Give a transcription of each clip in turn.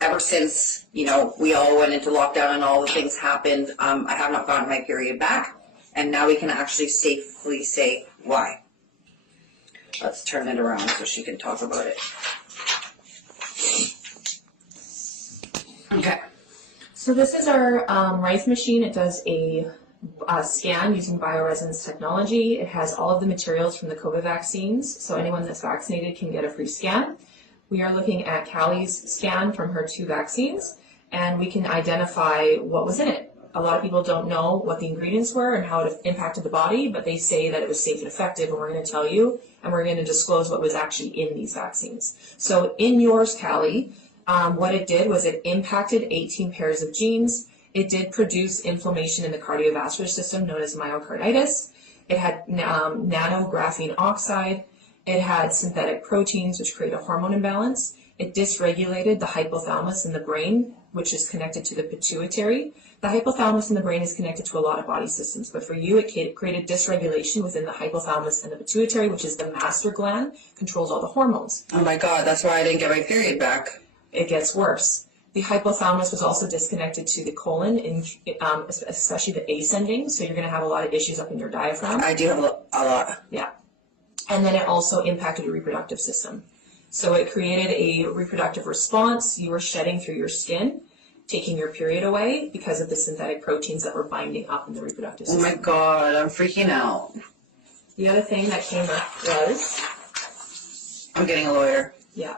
ever since, you know, we all went into lockdown and all the things happened, I have not gotten my period back. And now we can actually safely say why. Let's turn it around so she can talk about it. Okay. So this is our RIFE machine. It does a scan using bioresonance technology. It has all of the materials from the COVID vaccines, so anyone that's vaccinated can get a free scan. We are looking at Callie's scan from her 2 vaccines, and we can identify what was in it. A lot of people don't know what the ingredients were and how it impacted the body, but they say that it was safe and effective, and we're going to tell you, and we're going to disclose what was actually in these vaccines. So in yours, Callie, what it did was it impacted 18 pairs of genes. It did produce inflammation in the cardiovascular system known as myocarditis. It had nanographene oxide. It had synthetic proteins, which create a hormone imbalance. It dysregulated the hypothalamus in the brain, which is connected to the pituitary. The hypothalamus in the brain is connected to a lot of body systems, but for you, it created dysregulation within the hypothalamus and the pituitary, which is the master gland, controls all the hormones. Oh my God, that's why I didn't get my period back. It gets worse. The hypothalamus was also disconnected to the colon, especially the ascending, so you're going to have a lot of issues up in your diaphragm. I do have a lot. Yeah. And then it also impacted your reproductive system. So it created a reproductive response. You were shedding through your skin, taking your period away because of the synthetic proteins that were binding up in the reproductive system. Oh my God, I'm freaking out. The other thing that came up was... I'm getting a lawyer. Yeah.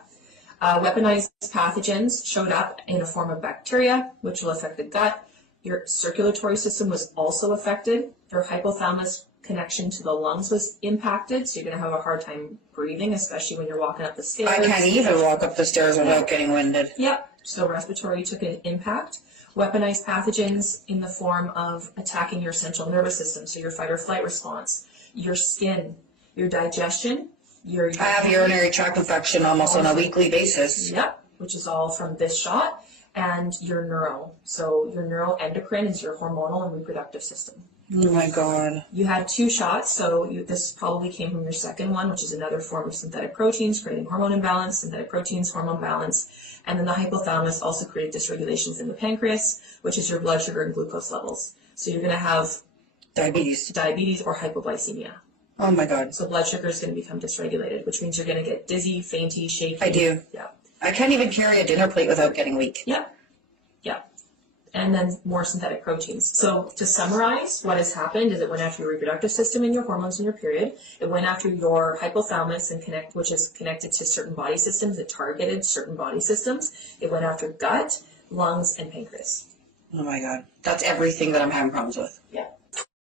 Weaponized pathogens showed up in a form of bacteria, which will affect the gut. Your circulatory system was also affected. Your hypothalamus connection to the lungs was impacted, so you're going to have a hard time breathing, especially when you're walking up the stairs. I can't even walk up the stairs without getting winded. Yep. So respiratory took an impact. Weaponized pathogens in the form of attacking your central nervous system, so your fight or flight response, your skin, your digestion, I have urinary tract infection almost on a weekly basis. Yep, which is all from this shot, and your neuro. So your neuroendocrine is your hormonal and reproductive system. Oh my God. You had 2 shots, so this probably came from your second one, which is another form of synthetic proteins, creating hormone imbalance, synthetic proteins, hormone balance, and then the hypothalamus also created dysregulations in the pancreas, which is your blood sugar and glucose levels. So you're going to have diabetes or hypoglycemia. Oh my God. So blood sugar is going to become dysregulated, which means you're going to get dizzy, fainty, shaky. I do. Yeah. I can't even carry a dinner plate without getting weak. Yeah. Yeah. And then more synthetic proteins. So to summarize, what has happened is it went after your reproductive system and your hormones in your period. It went after your hypothalamus which is connected to certain body systems. It targeted certain body systems. It went after gut, lungs, and pancreas. Oh my God. That's everything that I'm having problems with. Yeah.